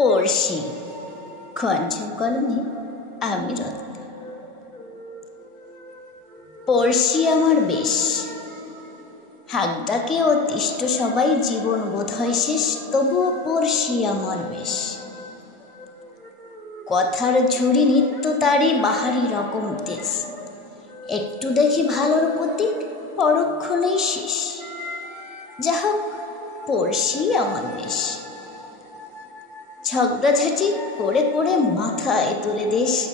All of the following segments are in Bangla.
পড়শি খঞ্জ কলমে আমি রত্ন। পড়শি আমার বেশ, হাকডাকে অতিষ্ঠ সবাই, জীবন বোধ হয় শেষ, তবুও পড়শি আমার বেশ। কথার ঝুড়ি নিত্য তারই বাহারি রকম তেজ, একটু দেখি ভালোর প্রতীক, পরক্ষণেই শেষ। যা হোক পড়শি আমার বেশ। ঝগড়াঝাঁটি করে করে মাথায় তুলে দেশ,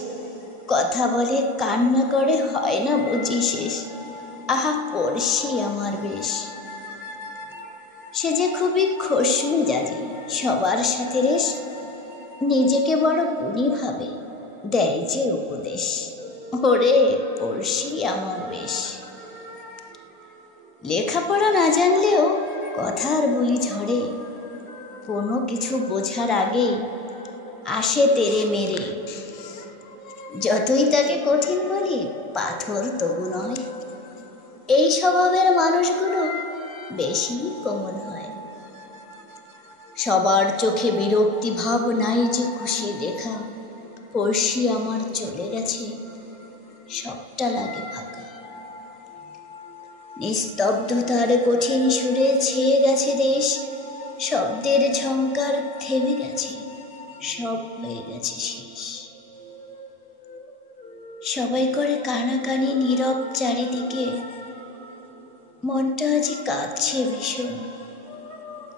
কথা বলে কান্না করে হয় না বুঝি শেষ। আহা পড়শি আমার বেশ। সে যে খুবই খোশ মেজাজি, সবার সাথে রেশ, নিজেকে বড় গুণী ভাবে, দেয় যে উপদেশ। ওরে পড়শি আমার বেশ। লেখাপড়া না জানলেও কথার বুলি ঝরে, কোনো কিছু বোঝার আগেই আসে তেরে মেরে। যতই তাকে কঠিন বলি, পাথর তবু নয়। এই স্বভাবের মানুষগুলো বেশি কোমল হয়। সবার চোখে বিরক্তি ভাব, নাই যে খুশি দেখা। পড়শি আমার চলে গেছে, সবটা লাগে ফাঁকা। নিস্তব্ধতার কঠিন সুরে ছেয়ে গেছে দেশ, শব্দের ঝংকার থেমে গেছে, সব হয়ে গেছে শেষ। সবাই করে কানাকানি নীরব চারিদিকে, মনটা আজ কাঁদছে ভীষণ,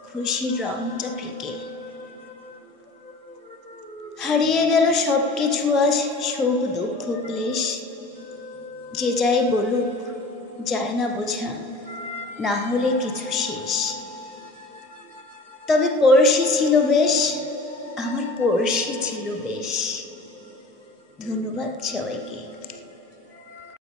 খুশির রংটা ফিকে। হারিয়ে গেল সব কিছু আজ, সুখ দুঃখ ক্লেশ। যে যাই বলুক যায় না বোঝা, না হলে কিছু শেষ। তবে পড়শি ছিল বেশ, আমার পড়শি ছিল বেশ। ধন্যবাদ সবাইকে।